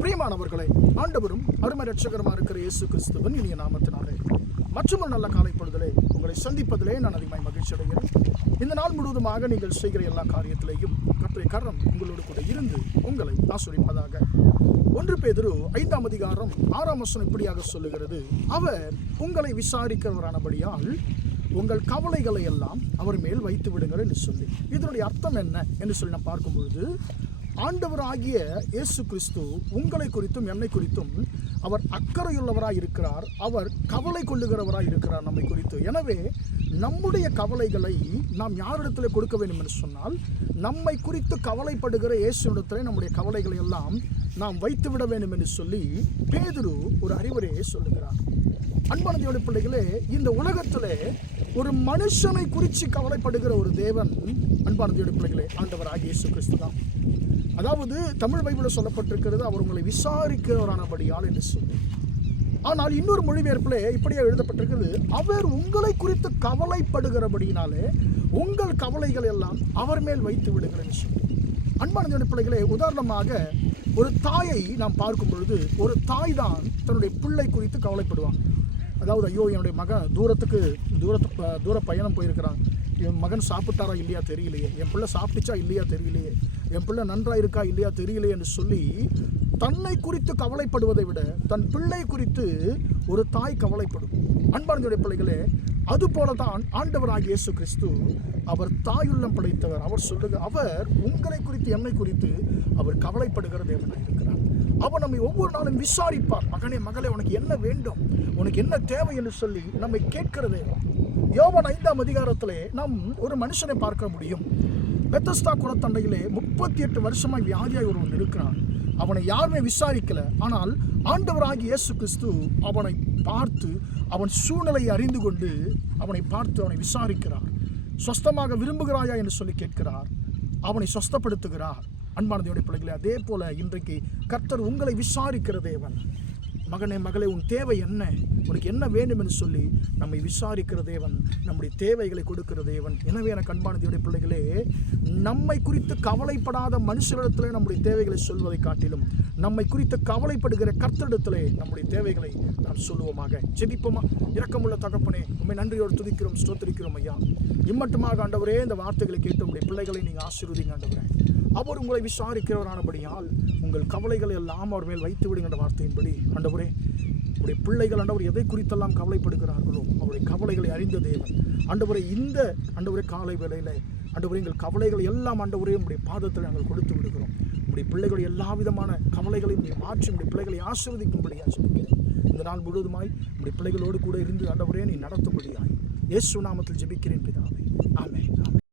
பிரியமானவர்களே, ஆண்டவரும் அருமை ரட்சகரமாக இருக்கிற இயேசு கிறிஸ்துவின் இனிய நாமத்தினாலே மற்றொரு நல்ல காலைப்பொழுதிலே உங்களை சந்திப்பதிலே நான் அதிகமாக மகிழ்ச்சி அடைகிறேன். இந்த நாள் முழுவதுமாக நீங்கள் செய்கிற எல்லா காரியத்திலேயும் கர்த்தருடைய கரம் உங்களோடு கூட இருந்து உங்களை ஆசீர்வதிப்பதாக. 1 பேதுரு 5ஆம் அதிகாரம் 6ஆம் வசனம் இப்படியாக சொல்லுகிறது, அவர் உங்களை விசாரிக்கிறவரானபடியால் உங்கள் கவலைகளை எல்லாம் அவர் மேல் வைத்து விடுங்கள் என்று சொல்லி. இதனுடைய அர்த்தம் என்ன என்று சொல்லி நாம் பார்க்கும்பொழுது, ஆண்டவராகிய இயேசு கிறிஸ்து உங்களை குறித்தும் என்னை குறித்தும் அவர் அக்கறையுள்ளவராய் இருக்கிறார். அவர் கவலை கொள்ளுகிறவராய் இருக்கிறார் நம்மை குறித்து. எனவே நம்முடைய கவலைகளை நாம் யாரிடத்தில் கொடுக்க வேண்டும் என்று சொன்னால், நம்மை குறித்து கவலைப்படுகிற இயேசுவிடத்தில் நம்முடைய கவலைகளை எல்லாம் நாம் வைத்து விட வேண்டும் என்று சொல்லி பேதுரு ஒரு அறிவுரையை சொல்லுகிறார். அன்பான தேவனுடைய பிள்ளைகளே, இந்த உலகத்திலே ஒரு மனுஷனை குறித்து கவலைப்படுகிற ஒரு தேவன், அன்பான தேவனுடைய பிள்ளைகளே, ஆண்டவராகிய இயேசு கிறிஸ்து தான். அதாவது தமிழ் பைபிளில் சொல்லப்பட்டிருக்கிறது, அவர் உங்களை விசாரிக்கிறவரானபடியால் என்று சொல்லி. ஆனால் இன்னொரு மொழிபெயர்ப்பிலே இப்படியே எழுதப்பட்டிருக்கிறது, அவர் உங்களை குறித்து கவலைப்படுகிறபடினாலே உங்கள் கவலைகள் எல்லாம் அவர் மேல் வைத்து விடுங்கள் என்று சொல்லி. அன்பான தேவனுடைய பிள்ளைகளே, உதாரணமாக ஒரு தாயை நாம் பார்க்கும் பொழுது, ஒரு தாய் தான் தன்னுடைய பிள்ளை குறித்து கவலைப்படுவாங்க. அதாவது, ஐயோ என்னுடைய மகன் தூர பயணம் போயிருக்கிறான், என் மகன் சாப்பிட்டாரா இல்லையா தெரியலையே, என் பிள்ளை சாப்பிட்டுச்சா இல்லையா தெரியலையே, என் பிள்ளை நன்றாக இருக்கா இல்லையா தெரியலையே என்று சொல்லி தன்னை குறித்து கவலைப்படுவதை விட தன் பிள்ளை குறித்து ஒரு தாய் கவலைப்படும். அன்பார்ந்த பிள்ளைகளே, அதுபோல தான் ஆண்டவராகிய இயேசு கிறிஸ்து அவர் தாயுள்ளம் படைத்தவர். அவர் சொல்லுங்க, அவர் உங்களை குறித்து என்னை குறித்து அவர் கவலைப்படுகிற தேவனாக இருக்கிறார். அவர் நம்மை ஒவ்வொரு நாளும் விசாரிப்பார். மகனே மகளே, உனக்கு என்ன வேண்டும், உனக்கு என்ன தேவை என்று சொல்லி நம்மை கேட்கிற தேவன். யோவான் 5ஆம் அதிகாரத்திலே நாம் ஒரு மனுஷனை பார்க்க முடியும். பெத்தஸ்தா குளத்தண்டையிலே 38 வருஷமாய் வியாதியாய் ஒருவன் இருக்கிறான். அவனை யாருமே விசாரிக்கல. ஆனால் ஆண்டவராகிய இயேசு கிறிஸ்து அவனை பார்த்து அவன் சூழ்நிலையை அறிந்து கொண்டு அவனை பார்த்து அவனை விசாரிக்கிறார். சொஸ்தமாக விரும்புகிறாயா என்று சொல்லி கேட்கிறார். அவனை சொஸ்தப்படுத்துகிறார். அன்பான தேவனுடைய பிள்ளைகளே, அதே போல இன்றைக்கு கர்த்தர் உங்களை விசாரிக்கிற தேவன். மகனே மகளே, உன் தேவை என்ன, உனக்கு என்ன வேண்டும் என்று சொல்லி நம்மை விசாரிக்கிற தேவன், நம்முடைய தேவைகளை கொடுக்கிற தேவன். எனவே எனக்கு அன்பான தேவனுடைய பிள்ளைகளே, நம்மை குறித்து கவலைப்படாத மனுஷரிடத்திலே நம்முடைய தேவைகளை சொல்வதை காட்டிலும் நம்மை குறித்து கவலைப்படுகிற கர்த்தரிடத்திலே நம்முடைய தேவைகளை நாம் சொல்லுவோமாக. ஜெபிப்போமா. இரக்கமுள்ள தகப்பனே, உம்மை நன்றியோடு துதிக்கிறோம், ஸ்தோத்திரிக்கிறோம் ஐயா. இம்மட்டுமாக ஆண்டவரே, இந்த வார்த்தைகளை கேட்டு உங்களுடைய பிள்ளைகளை நீங்கள் ஆசீர்வதிங்க ஆண்டவரே. அவர் உங்களை விசாரிக்கிறவரானபடியால் உங்கள் கவலைகளை எல்லாம் அவர் மேல் வைத்து விடுகின்ற வார்த்தையின்படி ஆண்டவரே, உடைய பிள்ளைகள் ஆண்டவர் எதை குறித்தெல்லாம் கவலைப்படுகிறார்களோ அவருடைய கவலைகளை அறிந்த தேவன் ஆண்டவரே, இந்த ஆண்டவரே காலை வேளையில் ஆண்டவரே, எங்கள் கவலைகளை எல்லாம் ஆண்டவரே உடைய பாதத்தில் நாங்கள் கொடுத்து விடுகிறோம். உடைய பிள்ளைகளுடைய எல்லா விதமான கவலைகளையும் மாற்றி உடைய பிள்ளைகளை ஆசீர்வதிக்கும்படியாக ஜெபிக்கிறேன். இந்த நாள் முழுவதுமாய் உடைய பிள்ளைகளோடு கூட இருந்து ஆண்டவரே நீ நடத்தும்படியாய் இயேசு நாமத்தில் ஜெபிக்கிறேன் பிதாவே. ஆமென்.